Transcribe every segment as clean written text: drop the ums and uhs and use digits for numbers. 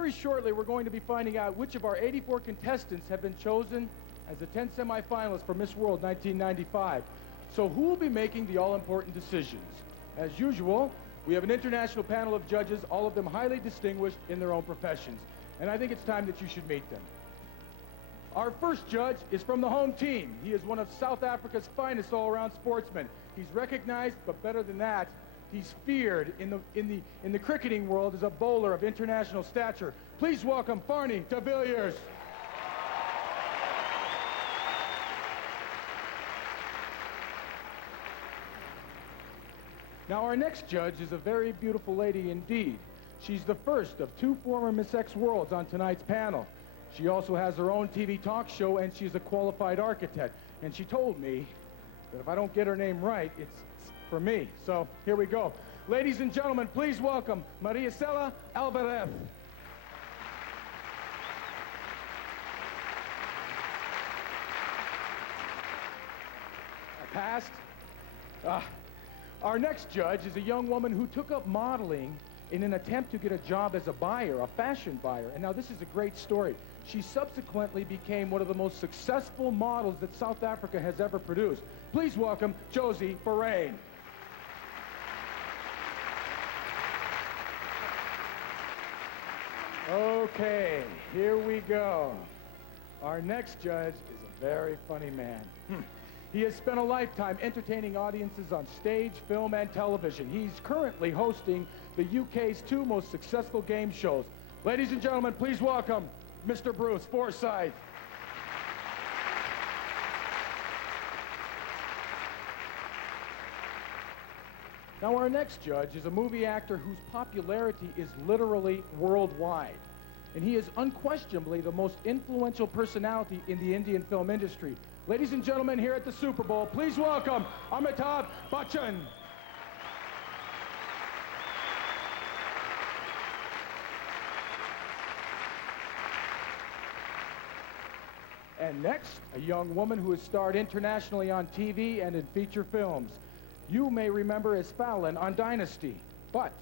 very shortly, we're going to be finding out which of our 84 contestants have been chosen as the 10 semifinalists for Miss World 1995. So who will be making the all-important decisions? As usual, we have an international panel of judges, all of them highly distinguished in their own professions. And I think it's time that you should meet them. Our first judge is from the home team. He is one of South Africa's finest all-around sportsmen. He's recognized, but better than that, he's feared in the cricketing world as a bowler of international stature. Please welcome Barney de Villiers. Now, our next judge is a very beautiful lady indeed. She's the first of two former Miss X Worlds on tonight's panel. She also has her own TV talk show, and she's a qualified architect. And she told me that if I don't get her name right, it's for me. So here we go. Ladies and gentlemen, please welcome Maria Cela Alvarez. I passed. Our next judge is a young woman who took up modeling in an attempt to get a job as a buyer, a fashion buyer. And now this is a great story. She subsequently became one of the most successful models that South Africa has ever produced. Please welcome Josie Ferrain. Okay, here we go. Our next judge is a very funny man. He has spent a lifetime entertaining audiences on stage, film, and television. He's currently hosting the UK's two most successful game shows. Ladies and gentlemen, please welcome Mr. Bruce Forsyth. Now, our next judge is a movie actor whose popularity is literally worldwide. And he is unquestionably the most influential personality in the Indian film industry. Ladies and gentlemen, here at the Super Bowl, please welcome Amitabh Bachchan. And next, a young woman who has starred internationally on TV and in feature films. You may remember as Fallon on Dynasty. But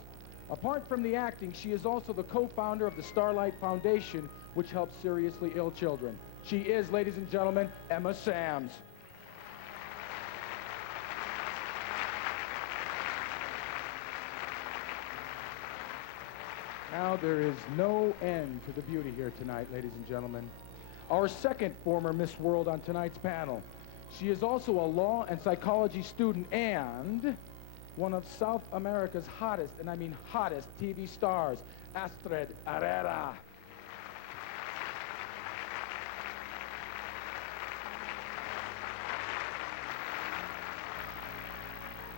apart from the acting, she is also the co-founder of the Starlight Foundation, which helps seriously ill children. She is, ladies and gentlemen, Emma Sams. Now, there is no end to the beauty here tonight, ladies and gentlemen. Our second former Miss World on tonight's panel. She is also a law and psychology student and one of South America's hottest, and I mean hottest, TV stars, Astrid Herrera.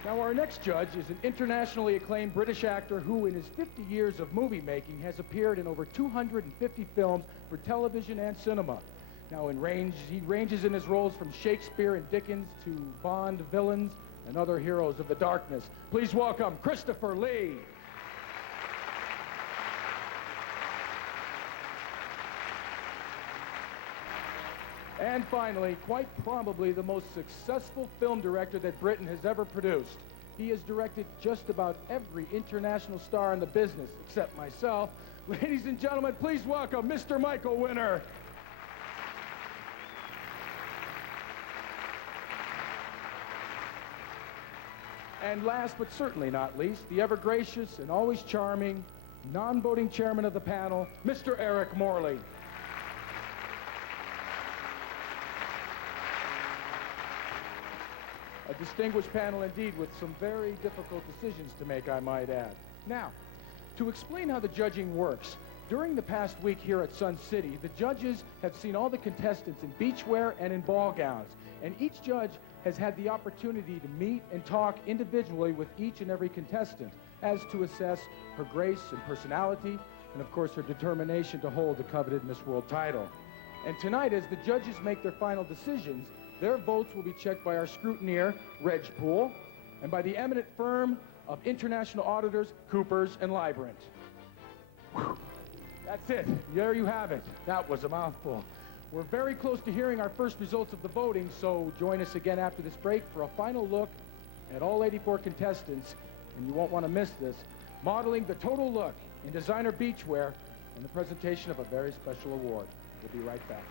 Now, our next judge is an internationally acclaimed British actor who, in his 50 years of movie making, has appeared in over 250 films for television and cinema. Now, he ranges in his roles from Shakespeare and Dickens to Bond villains and other heroes of the darkness. Please welcome Christopher Lee. And finally, quite probably the most successful film director that Britain has ever produced. He has directed just about every international star in the business, except myself. Ladies and gentlemen, please welcome Mr. Michael Winner. And last but certainly not least, the ever-gracious and always charming, non-voting chairman of the panel, Mr. Eric Morley. A distinguished panel indeed, with some very difficult decisions to make, I might add. Now, to explain how the judging works, during the past week here at Sun City, the judges have seen all the contestants in beachwear and in ball gowns, and each judge has had the opportunity to meet and talk individually with each and every contestant as to assess her grace and personality, and of course her determination to hold the coveted Miss World title. And tonight, as the judges make their final decisions, their votes will be checked by our scrutineer, Reg Poole, and by the eminent firm of international auditors, Coopers and Librant. Whew. That's it. There you have it. That was a mouthful. We're very close to hearing our first results of the voting, so join us again after this break for a final look at all 84 contestants, and you won't want to miss this, modeling the total look in designer beachwear and the presentation of a very special award. We'll be right back.